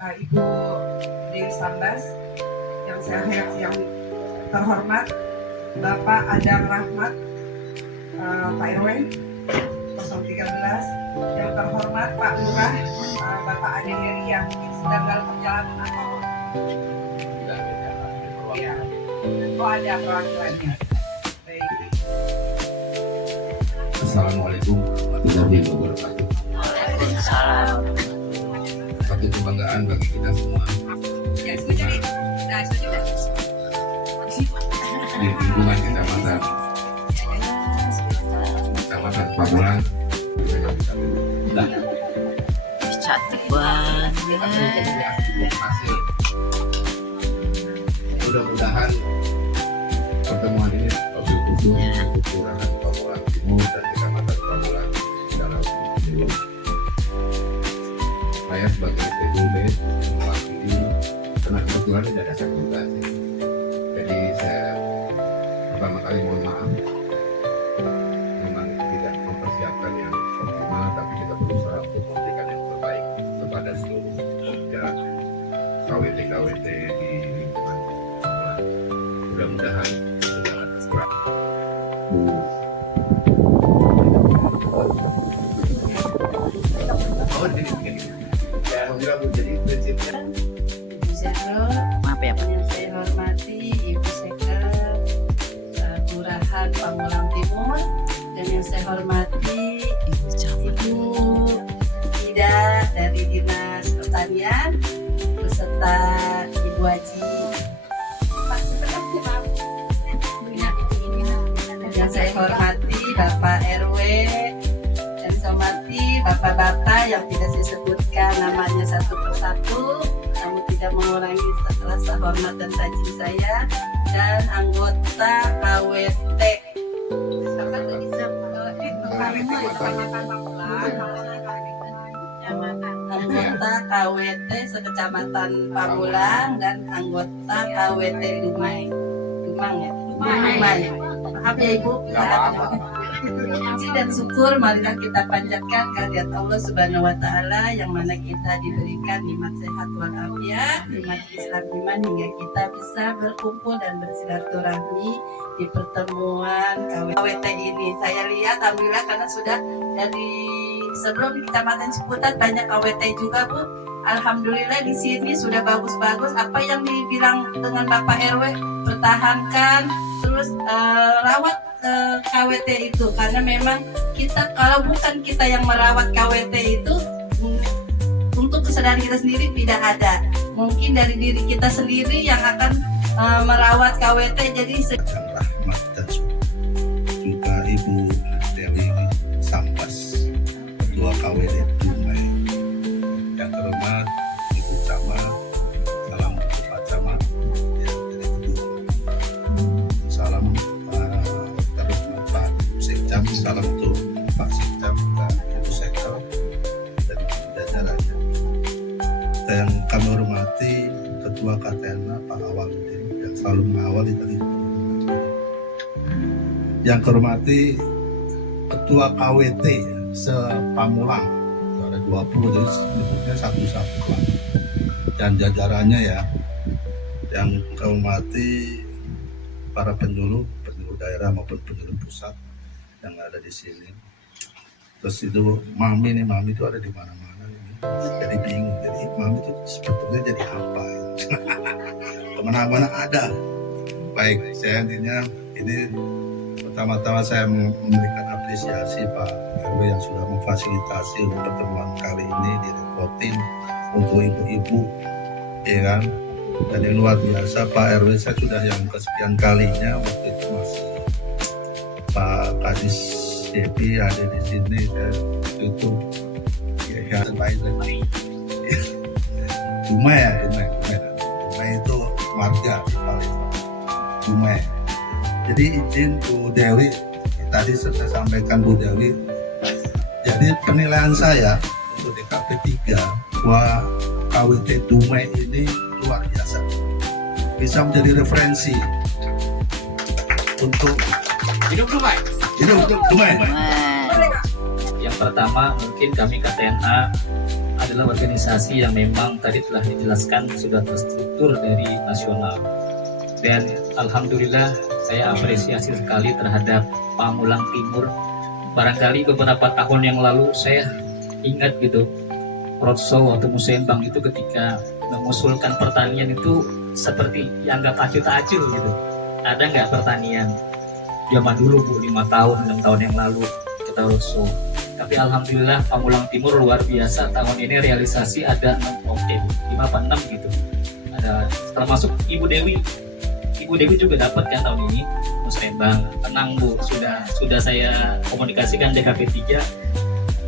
Ibu Dewi Sambas, yang terhormat Bapak Adam Rahmat, Pak RW 013, yang terhormat Pak Lurah, Bapak Adeli yang sedang dalam perjalanan atau ya, ada perwakilannya. Baik. Assalamualaikum warahmatullahi wabarakatuh. Waalaikumsalam. Satu kebanggaan bagi kita semua Ya, setuju nih. Nah, setuju dah. di lingkungan kecamatan Pamulang. Cantik banget. Hasil. Mudah-mudahan pertemuan ini betul-betul Kelurahan Pamulang Timur dan Kecamatan Pamulang dalam hidup. Saya sebagai PDUD mewakili, karena kebetulan tidak ada akreditasi. Jadi saya pertama kali mohon maaf, memang tidak mempersiapkan yang optimal, tapi kita berusaha untuk memberikan yang terbaik kepada seluruh ya, KWT di lingkungan Pamulang. Mudah-mudahan segala kekurangan. Oh, ya, jadi prinsipnya. Ibu Zero, Maaf ya Pak. yang saya hormati Ibu Sekda Kelurahan Pamulang Timur, dan yang saya hormati Ibu Ida dari Dinas Pertanian beserta Ibu Haji. Yang saya hormati Bapak RW, dan saya hormati Bapak-bapak yang tidak saya sebutkan namanya satu persatu, namun tidak mengurangi rasa hormat dan tajim saya, dan anggota KWT anggota KWT sekecamatan Pamulang dan anggota KWT Dumai. Dumang ya? Dumai. Maaf ya Ibu. Puji dan syukur marilah kita panjatkan kehadirat Allah Subhanahu wa taala, yang mana kita diberikan nikmat sehat walafiat, nikmat Islam iman, hingga kita bisa berkumpul dan bersilaturahmi di pertemuan KWT ini. Saya lihat alhamdulillah karena sudah dari sebelum di Kecamatan Ciputat banyak KWT juga Bu. Alhamdulillah di sini sudah bagus-bagus. Apa yang dibilang dengan Bapak RW, pertahankan terus rawat KWT itu, karena memang kita, kalau bukan kita yang merawat KWT itu, untuk kesadaran kita sendiri tidak ada. Mungkin dari diri kita sendiri yang akan merawat KWT. Jadi Rahmat dan juga Ibu Dewi Sambas, Ketua KWT Dumai. Yang terhormat Ibu Camat, salam untuk Pak Camat, ya, dari Kedua. Salam terhormat Pak Sekjam, salam untuk Pak Sekjam dan Ibu Sekjam dari jajarannya. Dan kami hormati Ketua KTNA Pak Awaludin yang selalu mengawali tadi. Yang hormati Ketua KWT se-Pamulang, ada 20, jadi sebetulnya satu-satu dan jajarannya ya. Yang kehormati para penyuluh daerah maupun penyuluh pusat yang ada di sini. Terus itu mami itu ada di mana-mana ini. Jadi bingung, jadi mami itu sebetulnya jadi apa? Kemana-mana ada. Baik, saya intinya ini pertama-tama saya memberikan apresiasi Pak RW yang sudah memfasilitasi untuk pertemuan kali ini direpotin untuk ibu-ibu, ya kan? Dan yang luar biasa Pak RW saya sudah yang kesekian kalinya, waktu itu masih Pak Kadis Depi ada di sini, dan itu ya terbaik. Dumai itu marga paling Dumai. Jadi izin Bu Dewi, tadi saya sampaikan Bu Dewi, jadi penilaian saya untuk DKP 3 bahwa KWT Dumai ini luar biasa, bisa menjadi referensi untuk Hidup Dumai. Dumai. Wah. Yang pertama mungkin kami KTNA adalah organisasi yang memang tadi telah dijelaskan sudah terstruktur dari nasional. Dan alhamdulillah saya apresiasi sekali terhadap Pamulang Timur. Barangkali beberapa tahun yang lalu saya ingat gitu, roadshow atau musembang itu ketika mengusulkan pertanian itu seperti dianggap acuh-acuh gitu. Ada nggak pertanian? Zaman dulu Bu, 5 tahun, 6 tahun yang lalu kita roadshow. Tapi alhamdulillah Pamulang Timur luar biasa, tahun ini realisasi ada 6 objek, 5 apa 6 gitu. Ada termasuk Ibu Dewi. Ibu Dewi juga dapat ya tahun ini musrembang. Tenang Bu, sudah saya komunikasikan DKP 3.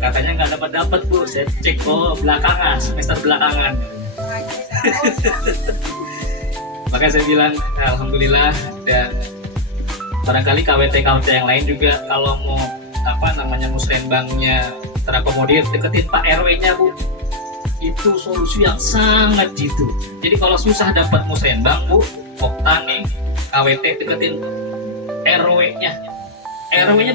Katanya nggak dapat Bu, saya cek belakangan, semester belakangan. Makanya saya bilang alhamdulillah. Dan barangkali KWT yang lain juga kalau mau musrembangnya terakomodir, deketin Pak RW-nya Bu, itu solusi yang sangat jitu. Jadi kalau susah dapat musrembang Bu, Poktan nih KWT deketin RW-nya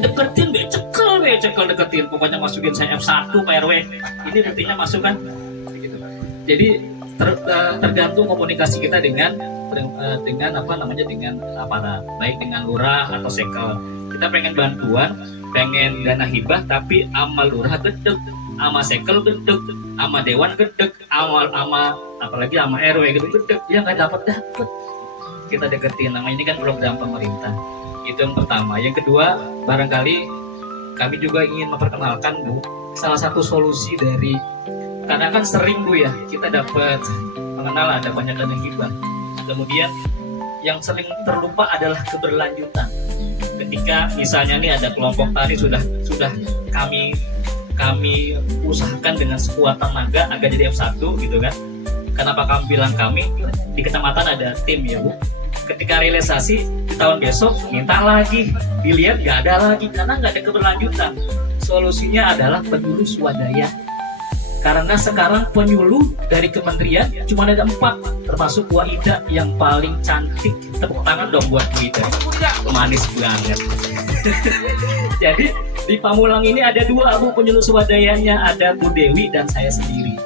deketin, cekel deketin, pokoknya masukin saya F1 Pak RW, ini buktinya masuk kan gitu. Jadi tergantung komunikasi kita dengan aparat, baik dengan lurah atau sekel. Kita pengen bantuan, pengen dana hibah, tapi ama lurah gedeg, ama sekel gedeg, ama dewan gedeg, apalagi ama RW gitu gedeg, dia nggak dapat. Kita deketin, nama ini kan program pemerintah. Itu yang pertama. Yang kedua, barangkali kami juga ingin memperkenalkan Bu, salah satu solusi dari, karena kan sering Bu ya kita dapat mengenal ada banyak dana hibah, kemudian yang sering terlupa adalah keberlanjutan. Ketika misalnya nih ada kelompok tani sudah kami usahakan dengan sekuat tenaga agar jadi F1 gitu kan. Kenapa kami bilang kami? Di kecamatan ada tim ya Bu. Ketika realisasi di tahun besok minta lagi, dilihat nggak ada lagi karena nggak ada keberlanjutan. Solusinya adalah penyuluh swadaya. Karena sekarang penyuluh dari kementerian cuma ada 4, termasuk Bu Ida yang paling cantik. Tepuk tangan dong buat Bu Ida, manis banget. Jadi di Pamulang ini ada 2 Bu penyuluh swadayanya, ada Bu Dewi dan saya sendiri.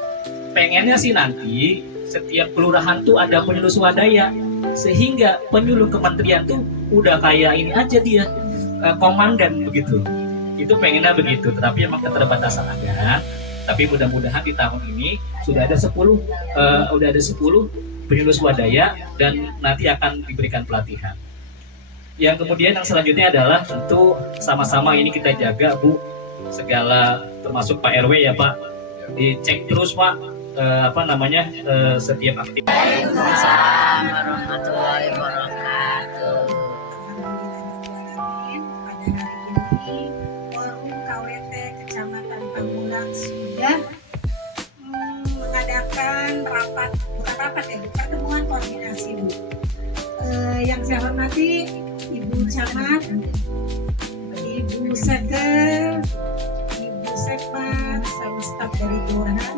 Pengennya sih nanti setiap kelurahan tuh ada penyuluh swadaya, sehingga penyuluh kementerian tuh udah kayak ini aja dia, komandan begitu. Itu pengennya begitu, tetapi emang keterbatasan anggaran. Tapi mudah-mudahan di tahun ini sudah ada 10 penyuluh swadaya dan nanti akan diberikan pelatihan. Yang kemudian yang selanjutnya adalah tentu sama-sama ini kita jaga Bu, segala termasuk Pak RW ya Pak, dicek terus Pak setiap aktivitas. Waalaikumsalam warahmatullahi wabarakatuh. Pada hari ini Forum KWT Kecamatan Pamulang sudah mengadakan pertemuan koordinasi Bu. Yang saya hormati Ibu Camat, Ibu Sekel, Ibu Sekmat, sama staf dari kelurahan,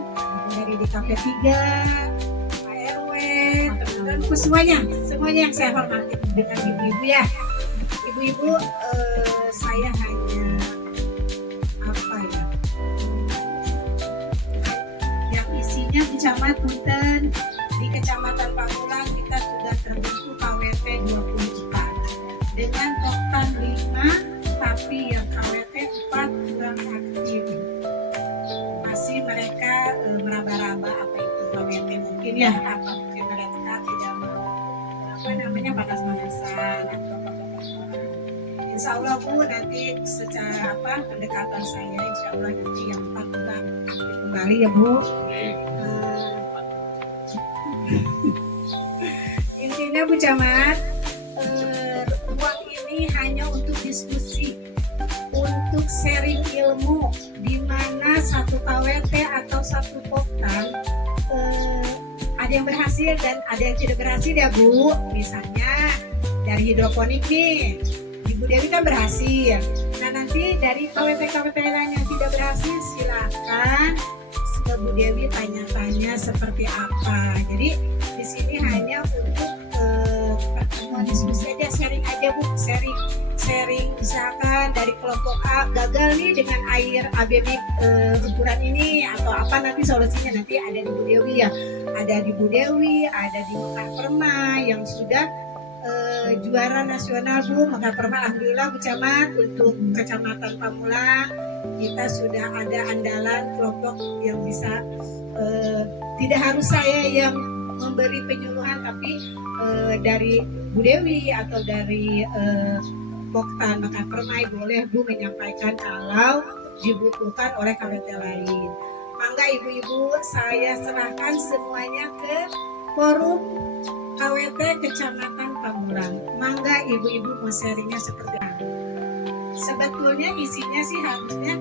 dari DKP 3, Pak RW, dan semuanya yang saya hormati dengan ibu-ibu ya. Ibu-ibu, saya hanya yang isinya Bu Camat Punten, di Kecamatan Pamulang kita sudah terbentuk KWT 20 juta dengan Poktan 5, tapi yang KWT 4 kurang aktif. Masih mereka meraba-raba apa itu KWT mungkin ya, apa mungkin mereka tidak mau panas-panasan atau apa-apa. Insya Allah Bu, nanti secara pendekatan saya insya Allah nanti yang 4 bulan aktif kembali ya Bu. Intinya Bu Camat, ruang ini hanya untuk diskusi, untuk sharing ilmu, di mana satu KWT atau satu Poktan ada yang berhasil dan ada yang tidak berhasil ya Bu. Misalnya dari hidroponik nih, Ibu Dewi kan berhasil. Nah nanti dari KWT lain yang tidak berhasil silakan ke Bu Dewi tanya-tanya seperti apa. Jadi di sini hanya untuk pertemuan diskusi aja, sharing aja Bu, sharing, misalkan dari kelompok A gagal nih dengan air ABB ukuran ini atau apa, nanti solusinya nanti ada di Bu Dewi ya, ada di Bu Dewi, ada di Mekar Permai yang sudah juara nasional Bu. Mekar Permai alhamdulillah Bu Camat, untuk Kecamatan Pamulang kita sudah ada andalan kelompok yang bisa tidak harus saya yang memberi penyuluhan, tapi dari Bu Dewi atau dari Poktan Mekar Permai boleh Bu menyampaikan kalau dibutuhkan oleh KWT lain. Mangga ibu-ibu, saya serahkan semuanya ke forum KWT Kecamatan Pamulang. Mangga ibu-ibu mau sharingnya seperti apa? Sebetulnya isinya sih harusnya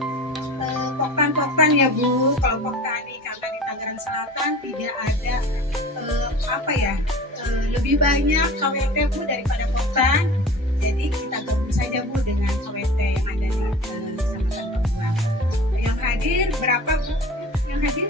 Poktan-poktan ya Bu, kelompok tani, karena di Tangerang Selatan tidak ada lebih banyak KWT Bu daripada Poktan. Jadi kita gabung saja Bu dengan KWT yang ada di Kecamatan Pamulang. Yang hadir berapa Bu? Yang hadir